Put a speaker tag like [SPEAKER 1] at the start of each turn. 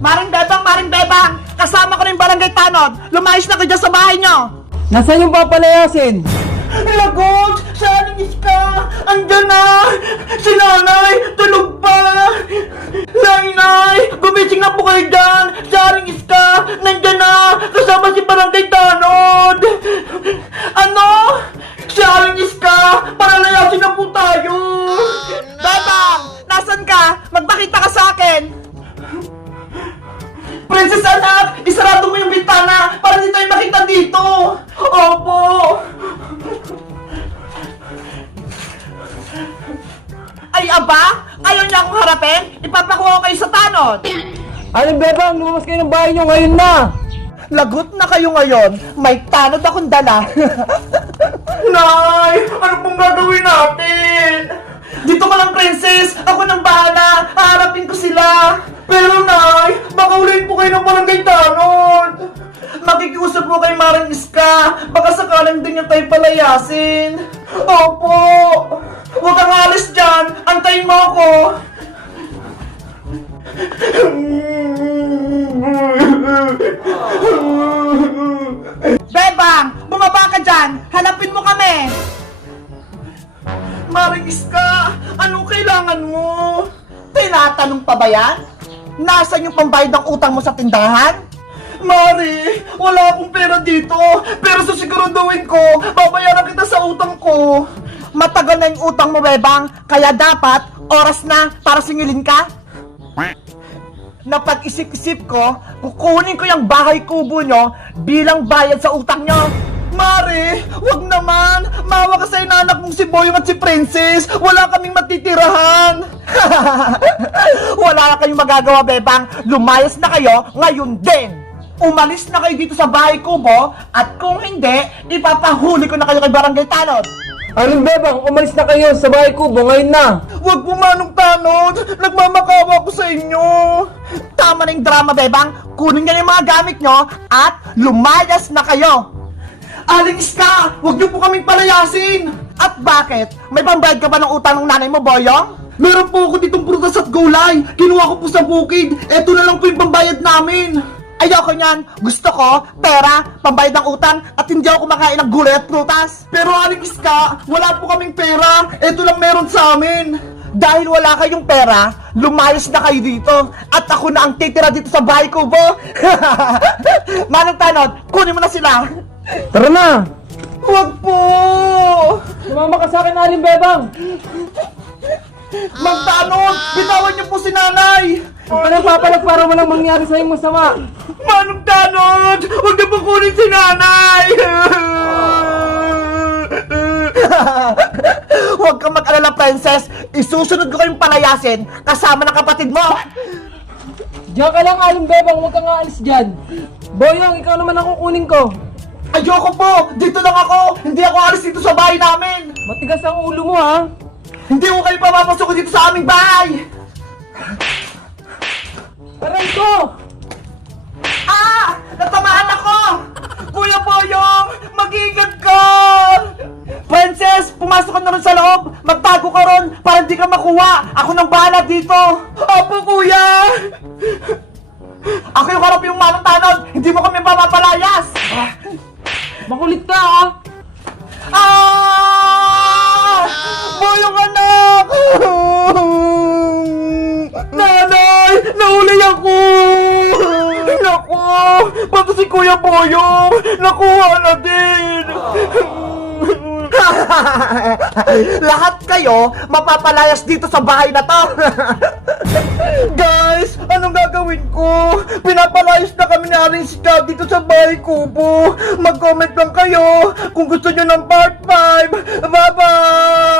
[SPEAKER 1] Maring Bebang! Kasama ko rin barangay Tanod! Lumayos na kayo dyan sa bahay nyo!
[SPEAKER 2] Nasaan yung papalayasin?
[SPEAKER 1] Lagot! Saan ka? Andyan na! Si nanay! Tulog pa! Nay! Gumising na po kayo dyan! Saan ka? Nandyan na! Kasama si barangay Tanod! Ano? Saan ka? Palalayasin na po tayo! Bebang! Nasaan ka? Magpakita ka sa akin! Princess anak! Isarado mo yung bintana para di tayo makita dito! Opo! Ay aba! Ayaw niya akong harapin? Ipapakuha ko kayo sa Tanod!
[SPEAKER 2] Aling Bebang, lumabas kayo ng bahay nyo ngayon na!
[SPEAKER 1] Lagot na kayo ngayon! May Tanod akong dala! Nay! Ano pong gagawin natin? Dito ka lang, Princess! Ako nang bahala! Haharapin ko sila! Pero, Nay! Baka ulihin po kayo ng barangay Tanod! Makikiusap po kay Maring Iska! Baka sakaling din niya tayo palayasin! Opo! Huwag kang alis dyan! Antayin mo ako! Bebang! Bumaba ka dyan! Hanapin mo kami! Maring Iska! Anong kailangan mo? Tinatanong pa ba yan? Nasaan yung pambayad ng utang mo sa tindahan? Mari! Wala akong pera dito! Pero susiguraduhin ko, babayaran kita sa utang ko! Matagal na yung utang mo, Bebang, kaya dapat oras na para singilin ka? Napag-isip-isip ko, kukunin ko yung bahay kubo nyo bilang bayad sa utang nyo. Mare, wag naman! Mawa ka sa inanak mong si Boyong at si Princess! Wala kaming matitirahan! Wala na kayong magagawa, Bebang! Lumayas na kayo ngayon din! Umalis na kayo dito sa bahay kubo at kung hindi, ipapahuli ko na kayo kay Barangay Tanod!
[SPEAKER 2] Aling Bebang, umalis na kayo sa bahay kubo ngayon na!
[SPEAKER 1] Huwag pumanong Tanod! Nagmamakawa ko sa inyo! Tama na yung drama, Bebang! Kunin nyo na yung mga gamit nyo at lumayas na kayo! Aling Iska! Huwag niyo po kaming palayasin! At bakit? May pambayad ka ba ng utang ng nanay mo, Boyong? Meron po ako ditong prutas at gulay! Kinuha ko po sa bukid! Eto na lang po yung pambayad namin! Ayoko niyan! Gusto ko, pera, pambayad ng utang, at hindi ako kumakain ng gulay at prutas! Pero Aling Iska, wala po kaming pera! Eto lang meron sa amin! Dahil wala kayong pera, lumayas na kayo dito! At ako na ang titira dito sa bahay kubo! Manong Tanod, kunin mo na sila!
[SPEAKER 2] Tara na!
[SPEAKER 1] Huwag po!
[SPEAKER 2] Sumama ka sa akin, Aling Bebang!
[SPEAKER 1] Mang Tanod, bitawan niyo po si nanay!
[SPEAKER 2] Huwag ka nang papalag para walang mangyari sa'yo masama!
[SPEAKER 1] Manong Tanod, huwag niyo po kunin si nanay! Huwag kang mag-alala, Princess! Isusunod ko kayong palayasin kasama ng kapatid mo!
[SPEAKER 2] Diyan ka lang, Aling Bebang, huwag kang aalis dyan! Boyong, ikaw naman ang kukunin ko!
[SPEAKER 1] Ayoko po! Dito lang ako! Hindi ako alis dito sa bahay namin!
[SPEAKER 2] Matigas ang ulo mo, ha?
[SPEAKER 1] Hindi ko kayo papapasok dito sa aming bahay!
[SPEAKER 2] Aray ko!
[SPEAKER 1] Ah! Natamaan ako! Kuya Boyong! Mag-ingat ka! Princess! Pumasok ka na rin sa loob! Magtago ka ron para di ka makuha! Ako nang bahala dito! Opo, kuya! Ako yung harap yung Manong Tanod! Hindi mo kami mapapalayas!
[SPEAKER 2] Makulit ka, ha?
[SPEAKER 1] Ah! Boyong anak! Nanay! Nahuli ako! Naku! Pati si Kuya Boyong! Nakuha na din! Lahat kayo mapapalayas dito sa bahay na to! Guys! Anong gagawin ko? Pinapalayas na kami ni Aling Iska dito sa bahay kubo! Mag-comment lang kayo kung gusto nyo ng part 5! Bye-bye!